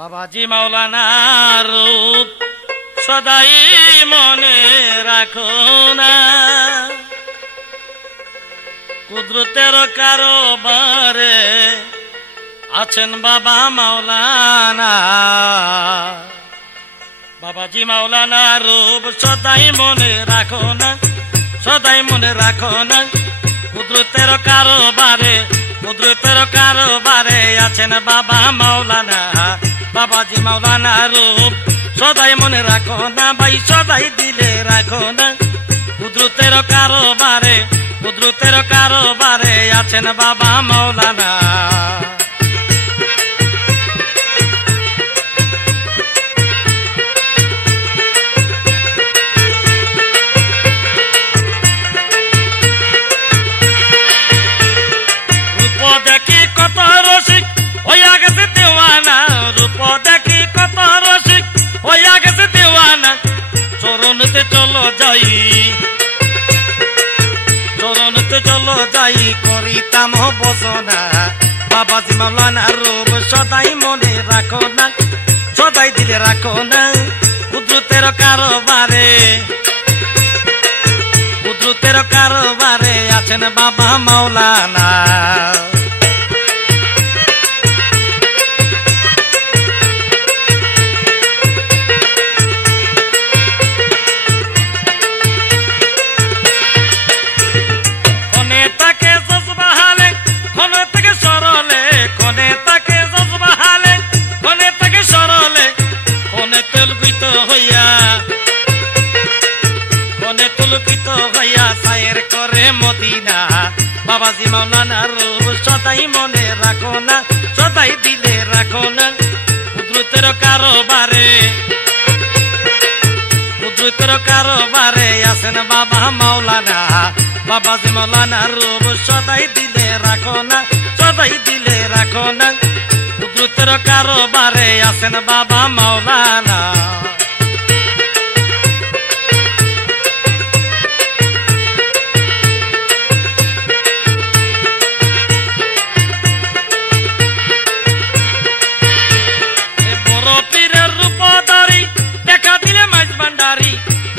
বাবাজি মাওলানা রূপ সদাই মনে রাখো না, কুদরতের কারবারে আছেন বাবা মাওলানা। বাবাজি মাওলানা রূপ সদাই মনে রাখো না, সদাই মনে রাখো না, কুদরতের কারবারে, কুদরতের কারবারে আছেন বাবা মাওলানা। বাবাজি মাওলানা রূপ সদাই মনে রাখো না, ভাই সদাই দিলে রাখো না, কুদরতের কারবারে, কুদরতের কারবারে আছেন বাবা মাওলানা। রূপ দেখি কত রসিক হইয়া গেছে দেওয়ানা, রূপ দেখি কত রসিক হইয়া গেছে দেওয়ানা, চরণতে চলো যাই, চরণতে চলো যাই করিতাম বসনা। বাবাজি মাওলানা রূপ সদাই মনে রাখো না, সদাই দিলে রাখো না, কুদরতের কারবারে, কুদরতের কারবারে আছেন বাবা মাওলানা। বাবাজি মাওলানা রূপ সদাই মনে রাখো না, সদাই দিলে রাখো না, কুদরতের কারবারে, কুদরতের কারবারে আছেন বাবা মাওলানা। বাবাজি মাওলানা রূপ সদাই দিলে রাখো না, সদাই দিলে রাখো না, কুদরতের কারবারে আছেন বাবা মাওলানা।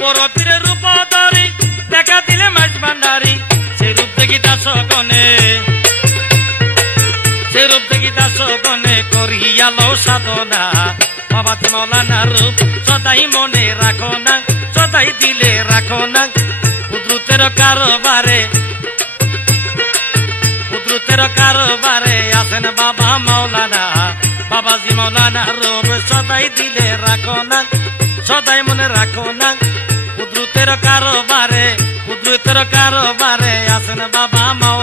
বড় পীরের রূপ ধরি দেখা দিলে মাঝ ভান্ডারি, সেই রূপ দেখি দাস গনে, সেই রূপ দেখি দাস গনে করিয়ালো সাধনা। বাবাজি মাওলানা রূপ সদাই মনে রাখো না, সদাই দিলে রাখো না, কুদরতের কারবারে, কুদরতের কারবারে আছেন বাবা মাওলানা। বাবাজি মাওলানা রূপ সদাই দিলে রাখো না, সদাই মনে রাখো না, কুদরতের কারবারে, কুদরতের কারবারে আছেন বাবা মাওলানা।